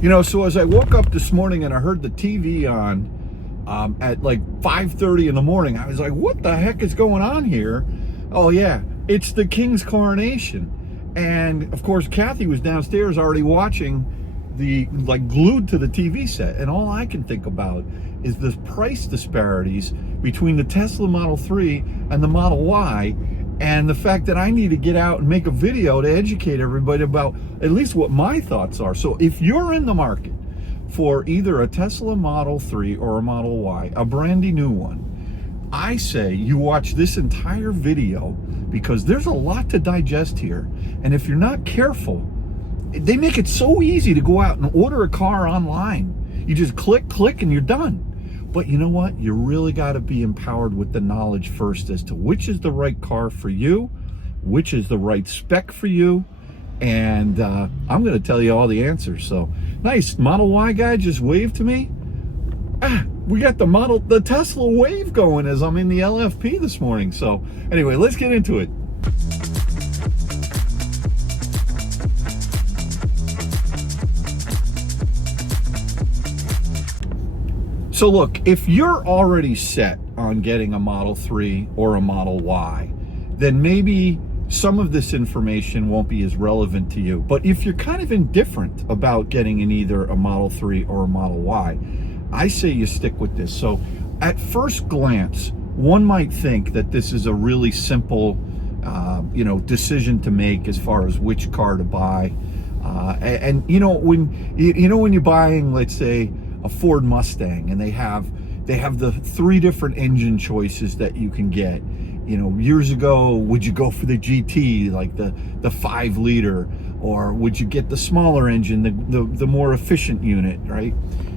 You know, so as I woke up this morning and I heard the TV on at like 5:30 in the morning, I was like, what the heck is going on here? Oh yeah, it's the King's coronation. And of course, Kathy was downstairs already watching glued to the TV set. And all I can think about is the price disparities between the Tesla Model 3 and the Model Y, and the fact that I need to get out and make a video to educate everybody about at least what my thoughts are. So if you're in the market for either a Tesla Model 3 or a Model Y, a brandy new one, I say you watch this entire video, because there's a lot to digest here. And if you're not careful, they make it so easy to go out and order a car online. You just click, and you're done. But you know what? You really got to be empowered with the knowledge first as to which is the right car for you, which is the right spec for you. And I'm going to tell you all the answers. So nice. Model Y guy just waved to me. We got the Tesla wave going as I'm in the LFP this morning. So anyway, let's get into it. So look, if you're already set on getting a Model 3 or a Model Y, then maybe some of this information won't be as relevant to you. But if you're kind of indifferent about getting in either a Model 3 or a Model Y, I say you stick with this. So at first glance, one might think that this is a really simple decision to make as far as which car to buy. And when you're buying, let's say, a Ford Mustang, and they have the 3 different engine choices that you can get. You know, years ago, would you go for the GT, like the 5-liter, or would you get the smaller engine, the more efficient unit, right?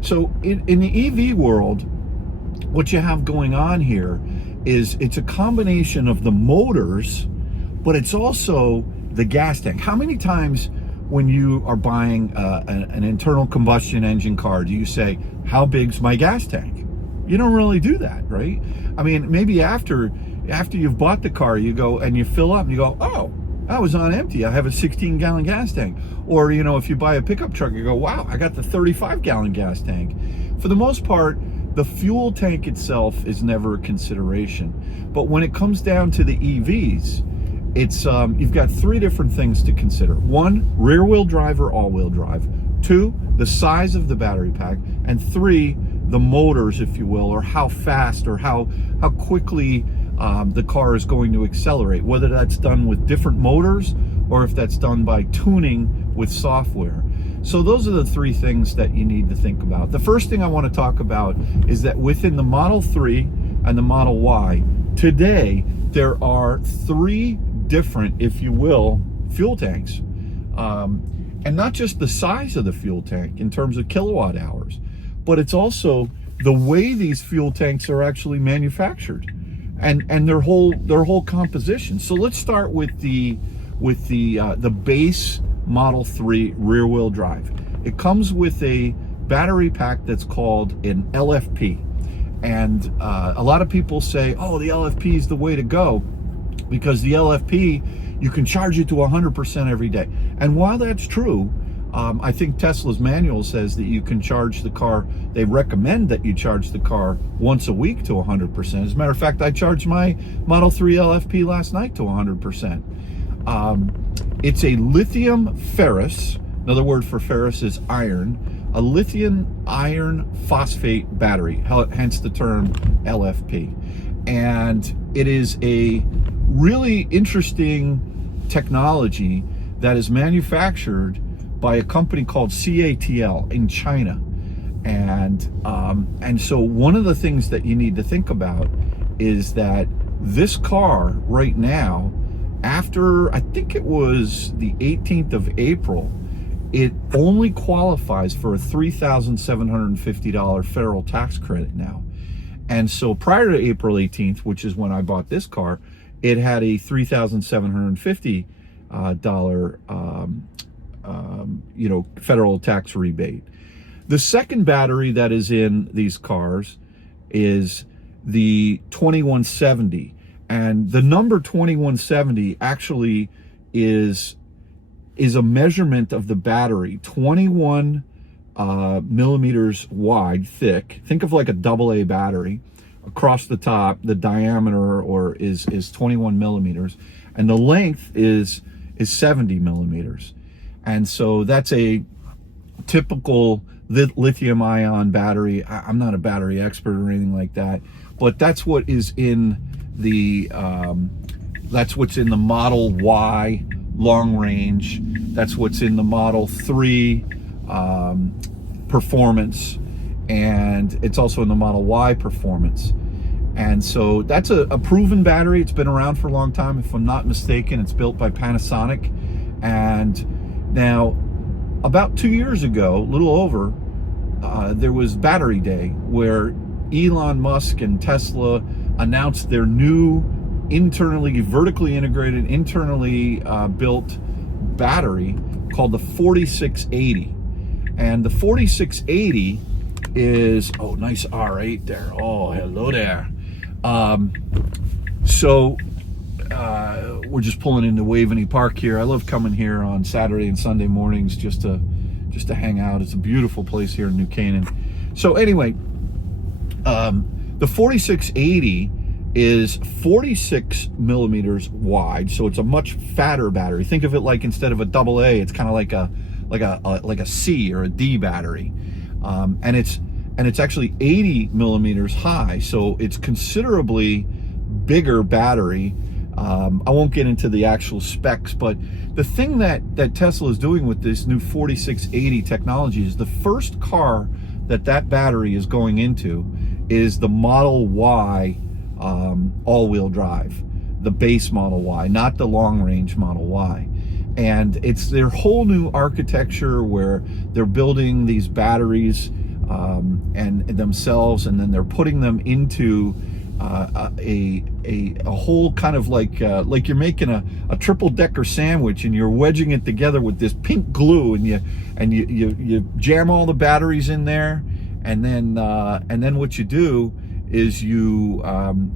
So in the EV world, what you have going on here is it's a combination of the motors, but it's also the gas tank. How many times when you are buying an internal combustion engine car do you say, how big's my gas tank? You don't really do that, right? I mean, maybe after you've bought the car, you go and you fill up and you go, oh, I was on empty. I have a 16-gallon gas tank. Or, if you buy a pickup truck, you go, wow, I got the 35-gallon gas tank. For the most part, the fuel tank itself is never a consideration. But when it comes down to the EVs, it's you've got 3 different things to consider. 1, rear-wheel drive or all-wheel drive. 2, the size of the battery pack. And 3, the motors, if you will, or how fast or how quickly the car is going to accelerate, whether that's done with different motors or if that's done by tuning with software. So those are the 3 things that you need to think about. The first thing I want to talk about is that within the Model 3 and the Model Y, today there are 3 different, if you will, fuel tanks. And not just the size of the fuel tank in terms of kilowatt hours, but it's also the way these fuel tanks are actually manufactured and their whole composition. So let's start with the base Model 3 rear-wheel drive. It comes with a battery pack that's called an LFP. And a lot of people say, oh, the LFP is the way to go, because the LFP, you can charge it to 100% every day. And while that's true, I think Tesla's manual says that you can charge the car. They recommend that you charge the car once a week to 100%. As a matter of fact, I charged my Model 3 LFP last night to 100%. It's a lithium ferrous, another word for ferrous is iron, a lithium iron phosphate battery, hence the term LFP. And it is a really interesting technology that is manufactured by a company called CATL in China. And so one of the things that you need to think about is that this car right now, after I think it was the 18th of April, it only qualifies for a $3,750 federal tax credit now. And so prior to April 18th, which is when I bought this car, it had a $3,750 federal tax rebate. The second battery that is in these cars is the 2170, and the number 2170 actually is a measurement of the battery. 21 millimeters wide, thick. Think of like a AA battery. Across the top, the diameter is 21 millimeters, and the length is 70 millimeters. And so that's a typical lithium ion battery. I'm not a battery expert or anything like that, but that's what is in the that's what's in the Model Y long range. That's what's in the Model 3 performance, and it's also in the Model Y performance. And so that's a proven battery. It's been around for a long time. If I'm not mistaken, it's built by Panasonic. And now, about 2 years ago, a little over, there was Battery Day, where Elon Musk and Tesla announced their new vertically integrated, internally built battery called the 4680. And the 4680 is, oh, nice R8 there. Oh, hello there. We're just pulling into Waveney Park here. I love coming here on Saturday and Sunday mornings just to hang out. It's a beautiful place here in New Canaan. So anyway, the 4680 is 46 millimeters wide, so it's a much fatter battery. Think of it like, instead of a AA, it's kind of like a C or a D battery, and it's actually 80 millimeters high, so it's considerably bigger battery. I won't get into the actual specs, but the thing that Tesla is doing with this new 4680 technology is the first car that battery is going into is the Model Y all-wheel drive, the base Model Y, not the long-range Model Y. And it's their whole new architecture where they're building these batteries and themselves, and then they're putting them into a whole kind of like you're making a triple-decker sandwich, and you're wedging it together with this pink glue, and you jam all the batteries in there, and then what you do is you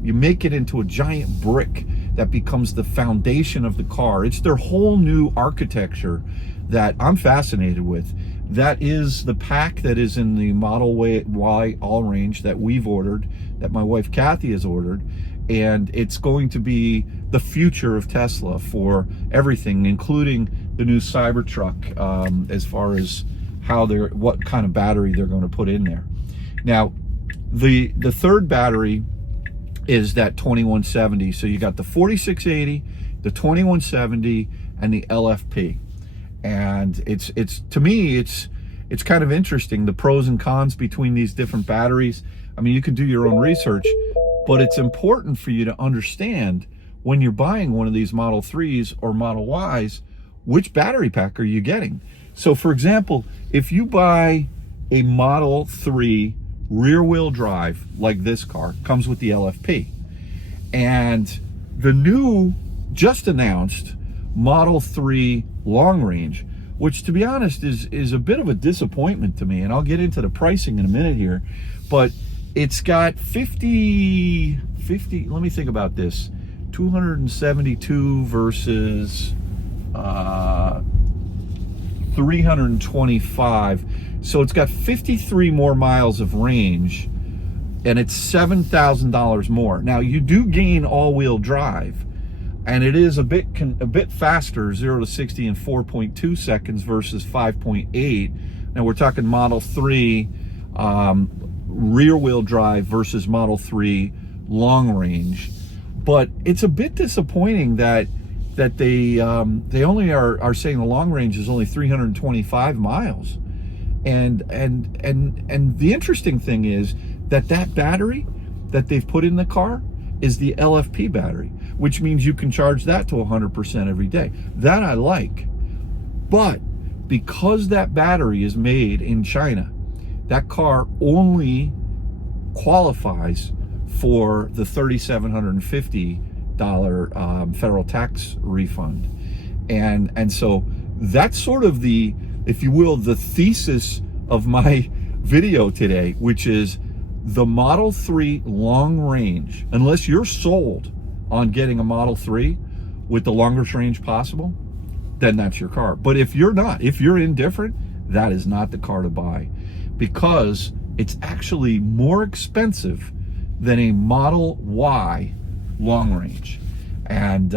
make it into a giant brick that becomes the foundation of the car. It's their whole new architecture that I'm fascinated with. That is the pack that is in the Model Y all range that we've ordered, that my wife Kathy has ordered, and it's going to be the future of Tesla for everything, including the new Cybertruck, as far as what kind of battery they're going to put in there. Now, the third battery is that 2170. So you got the 4680, the 2170, and the LFP. And it's to me, it's kind of interesting, the pros and cons between these different batteries. I mean, you can do your own research, but it's important for you to understand when you're buying one of these Model 3s or Model Ys, which battery pack are you getting? So for example, if you buy a Model 3 rear-wheel drive, like this car, comes with the LFP. And the new, just announced Model 3 long range, which to be honest is a bit of a disappointment to me, and I'll get into the pricing in a minute here, but it's got 50, let me think about this, 272 versus 325. So it's got 53 more miles of range, and it's $7,000 more. Now you do gain all-wheel drive, and it is a bit faster, 0 to 60 in 4.2 seconds versus 5.8. Now we're talking Model 3 rear-wheel drive versus Model 3 long range, but it's a bit disappointing that they only are saying the long range is only 325 miles. And the interesting thing is that battery that they've put in the car is the LFP battery, which means you can charge that to 100% every day. That I like. But because that battery is made in China, that car only qualifies for the $3,750 federal tax refund. And so that's sort of the, if you will, the thesis of my video today, which is the Model 3 long range, unless you're sold on getting a Model 3 with the longest range possible, then that's your car. But if you're not, if you're indifferent, that is not the car to buy, because it's actually more expensive than a Model Y long range. And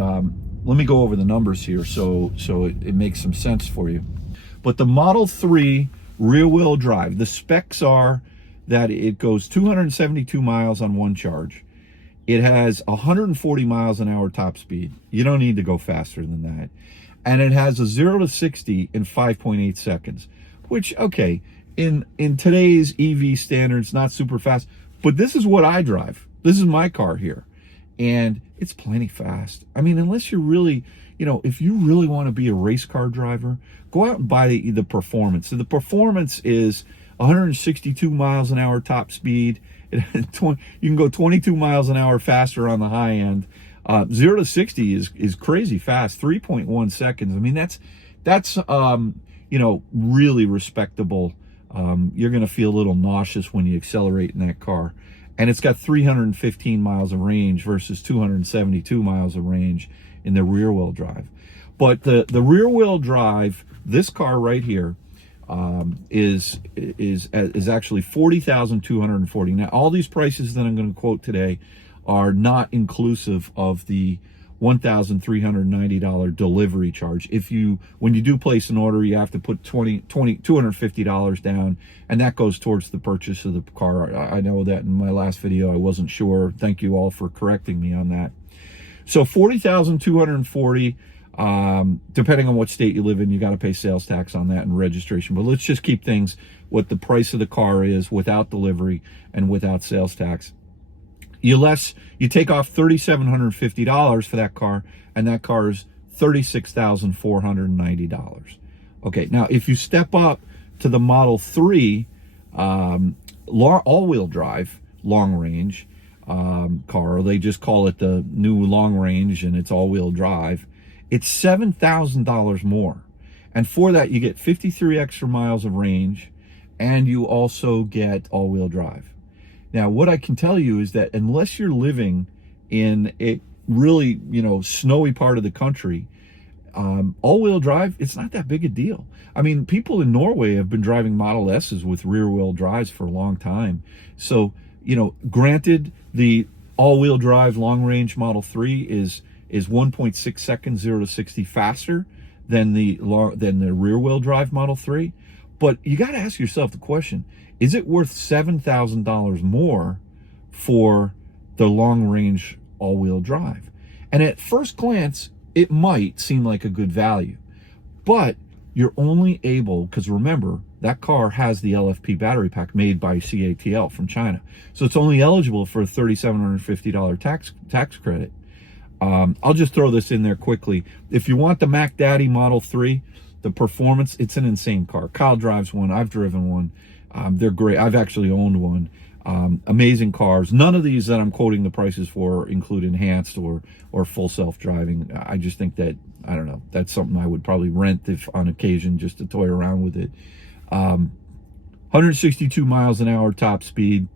let me go over the numbers here so it makes some sense for you. But the Model 3 rear-wheel drive, the specs are that it goes 272 miles on one charge. It has 140 miles an hour top speed. You don't need to go faster than that. And it has a 0 to 60 in 5.8 seconds, which, okay, in today's EV standards, not super fast, but this is what I drive. This is my car here, and it's plenty fast. I mean, unless you're really, if you really want to be a race car driver, go out and buy the Performance. So the Performance is 162 miles an hour top speed. You can go 22 miles an hour faster on the high end. 0 to 60 is crazy fast, 3.1 seconds. I mean, that's really respectable. You're going to feel a little nauseous when you accelerate in that car. And it's got 315 miles of range versus 272 miles of range in the rear-wheel drive. But the rear-wheel drive, this car right here, is actually $40,240. Now, all these prices that I'm going to quote today are not inclusive of the $1,390 delivery charge. When you do place an order, you have to put $250 down, and that goes towards the purchase of the car. I know that in my last video I wasn't sure. Thank you all for correcting me on that. So $40,240. Depending on what state you live in, you got to pay sales tax on that and registration. But let's just keep things what the price of the car is without delivery and without sales tax. You take off $3,750 for that car, and that car is $36,490. Okay, now if you step up to the Model 3 all-wheel drive long range car, they just call it the new long range, and it's all-wheel drive, it's $7,000 more. And for that, you get 53 extra miles of range, and you also get all-wheel drive. Now, what I can tell you is that unless you're living in a really, snowy part of the country, all-wheel drive, it's not that big a deal. I mean, people in Norway have been driving Model S's with rear-wheel drives for a long time. So, granted, the all-wheel drive long-range Model 3 is 1.6 seconds 0 to 60 faster than the rear-wheel drive Model 3. But you got to ask yourself the question, is it worth $7,000 more for the long-range all-wheel drive? And at first glance, it might seem like a good value. But you're only able, because remember, that car has the LFP battery pack made by CATL from China. So it's only eligible for a $3,750 tax credit. I'll just throw this in there quickly. If you want the Mac Daddy Model 3, the Performance, it's an insane car. Kyle drives one. I've driven one. They're great. I've actually owned one. Amazing cars. None of these that I'm quoting the prices for include enhanced or full self-driving. I just think that, I don't know, that's something I would probably rent if on occasion, just to toy around with it. 162 miles an hour top speed,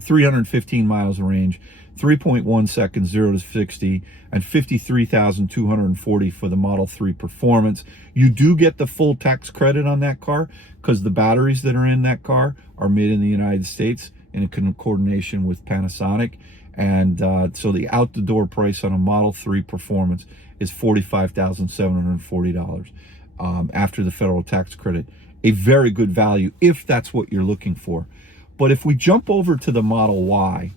315 miles of range, 3.1 seconds 0 to 60, and 53,240 for the Model 3 Performance. You do get the full tax credit on that car because the batteries that are in that car are made in the United States in coordination with Panasonic. And so the out-the-door price on a Model 3 Performance is $45,740 after the federal tax credit. A very good value if that's what you're looking for. But if we jump over to the Model Y,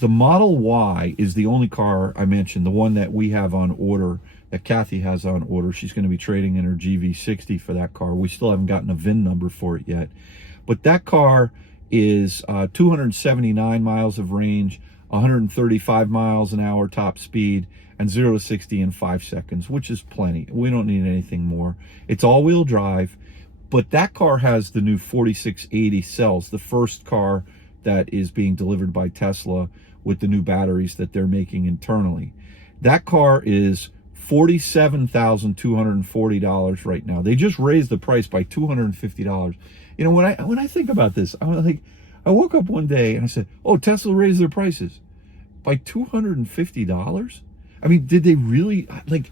the Model Y is the only car I mentioned, the one that we have on order, that Kathy has on order. She's going to be trading in her GV60 for that car. We still haven't gotten a VIN number for it yet. But that car is 279 miles of range, 135 miles an hour top speed, and 0 to 60 in 5 seconds, which is plenty. We don't need anything more. It's all-wheel drive, but that car has the new 4680 cells, the first car that is being delivered by Tesla with the new batteries that they're making internally. That car is $47,240 right now. They just raised the price by $250. You know, when I think about this, I woke up one day and I said, oh, Tesla raised their prices by $250? I mean, did they really, like,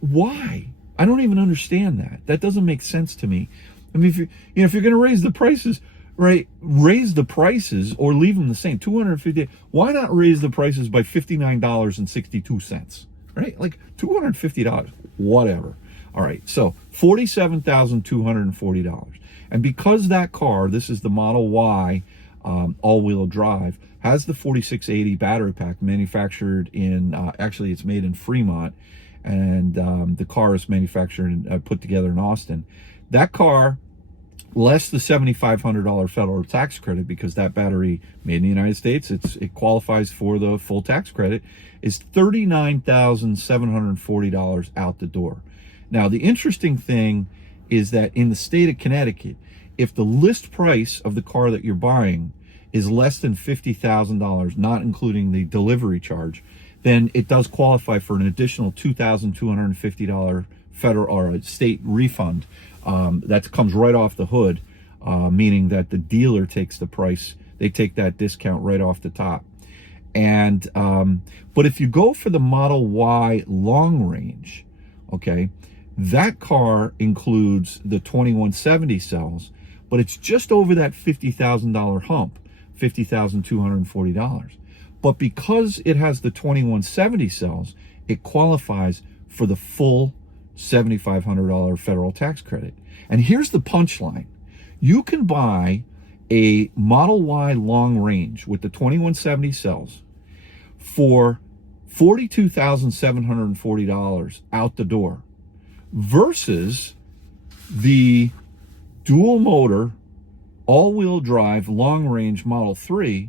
why? I don't even understand that. That doesn't make sense to me. I mean, if you're going to raise the prices, right, raise the prices or leave them the same. 250. Why not raise the prices by $59.62? Right, like $250, whatever. All right, so $47,240, and because that car, this is the Model Y, all-wheel drive, has the 4680 battery pack manufactured in, actually it's made in Fremont, and the car is manufactured and put together in Austin. That car, less the $7,500 federal tax credit, because that battery made in the United States, it qualifies for the full tax credit, is $39,740 out the door. Now, the interesting thing is that in the state of Connecticut, if the list price of the car that you're buying is less than $50,000, not including the delivery charge, then it does qualify for an additional $2,250 federal or state refund. That comes right off the hood, meaning that the dealer takes the price. They take that discount right off the top. And but if you go for the Model Y long range, okay, that car includes the 2170 cells, but it's just over that $50,000 hump, $50,240. But because it has the 2170 cells, it qualifies for the full $7,500 federal tax credit. And here's the punchline. You can buy a Model Y long range with the 2170 cells for $42,740 out the door versus the dual motor all-wheel drive long range Model 3,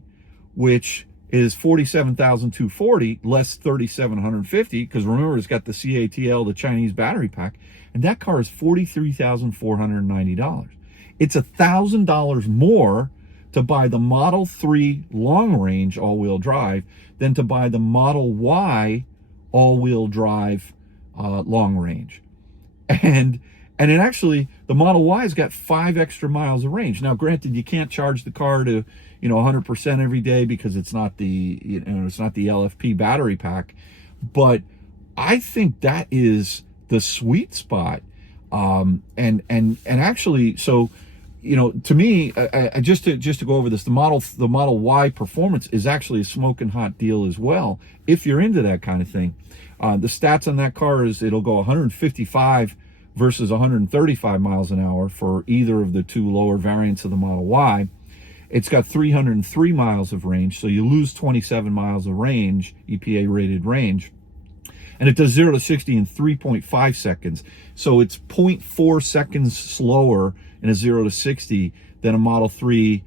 which is $47,240 less $3,750, because remember, it's got the CATL, the Chinese battery pack, and that car is $43,490. It's $1,000 more to buy the Model 3 long range all-wheel drive than to buy the Model Y all-wheel drive long range. And it actually, the Model Y's got 5 extra miles of range. Now, granted, you can't charge the car to 100% every day because it's not the it's not the LFP battery pack, but I think that is the sweet spot. And actually, so to me, just to go over this, the Model Y performance is actually a smoking hot deal as well if you're into that kind of thing. The stats on that car is it'll go 155 versus 135 miles an hour for either of the two lower variants of the Model Y. It's got 303 miles of range, so you lose 27 miles of range, EPA rated range. And it does 0 to 60 in 3.5 seconds. So it's 0.4 seconds slower in a 0 to 60 than a Model 3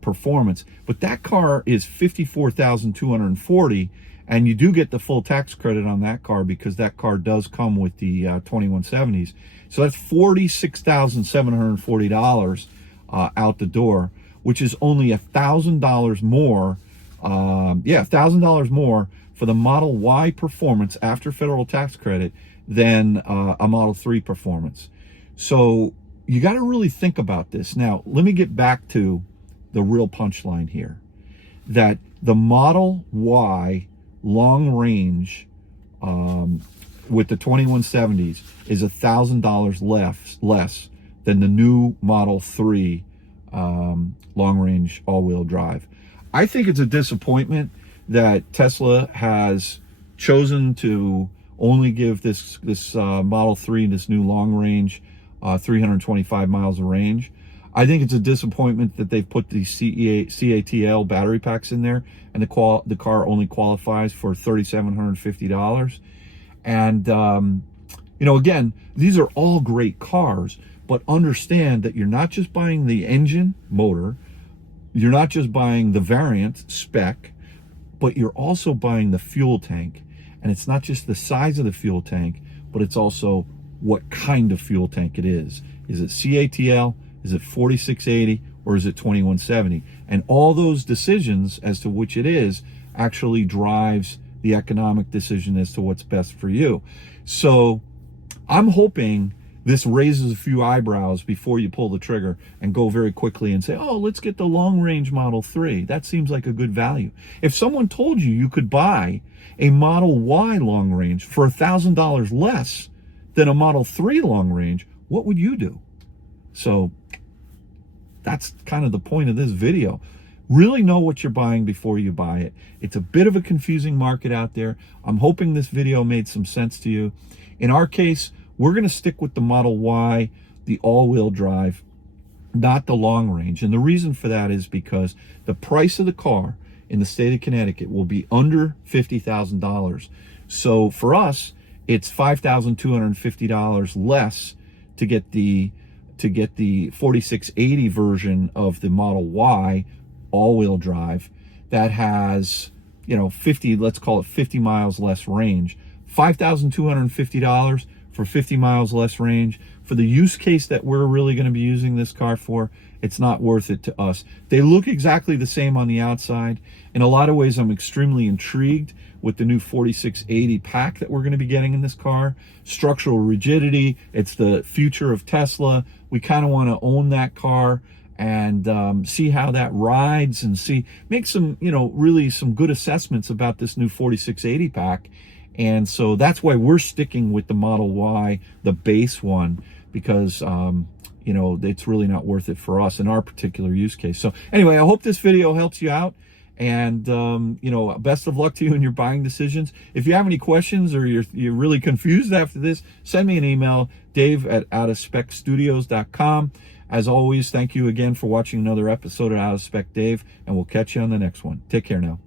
performance. But that car is $54,240, and you do get the full tax credit on that car because that car does come with the 2170s. So that's $46,740 out the door, which is only $1,000 more. $1,000 more for the Model Y performance after federal tax credit than a Model 3 performance. So you got to really think about this. Now, let me get back to the real punchline here, that the Model Y long range with the 2170s is $1,000 less than the new Model 3 long range all-wheel drive. I think it's a disappointment that Tesla has chosen to only give this Model 3, this new long range, 325 miles of range. I think it's a disappointment that they've put the CATL battery packs in there, and the car only qualifies for $3,750. And again, these are all great cars, but understand that you're not just buying the engine motor, you're not just buying the variant spec, but you're also buying the fuel tank. And it's not just the size of the fuel tank, but it's also what kind of fuel tank it is. Is it CATL? Is it 4680? Or is it 2170? And all those decisions as to which it is actually drives the economic decision as to what's best for you. So I'm hoping this raises a few eyebrows before you pull the trigger and go very quickly and say, oh, let's get the long range Model 3. That seems like a good value. If someone told you you could buy a Model Y long range for $1,000 less than a Model 3 long range, what would you do? So that's kind of the point of this video. Really know what you're buying before you buy it. It's a bit of a confusing market out there. I'm hoping this video made some sense to you. In our case, we're going to stick with the Model Y, the all-wheel drive, not the long range. And the reason for that is because the price of the car in the state of Connecticut will be under $50,000. So for us, it's $5,250 less to get the 4680 version of the Model Y all-wheel drive that has, 50, let's call it 50 miles less range. $5,250 for 50 miles less range. For the use case that we're really going to be using this car for, it's not worth it to us. They look exactly the same on the outside. In a lot of ways, I'm extremely intrigued with the new 4680 pack that we're going to be getting in this car. Structural rigidity, it's the future of Tesla. We kind of want to own that car and see how that rides and make some, really some good assessments about this new 4680 pack. And so that's why we're sticking with the Model Y, the base one, because, it's really not worth it for us in our particular use case. So anyway, I hope this video helps you out. And, best of luck to you in your buying decisions. If you have any questions or you're really confused after this, send me an email, dave@outofspecstudios.com. As always, thank you again for watching another episode of Out of Spec Dave, and we'll catch you on the next one. Take care now.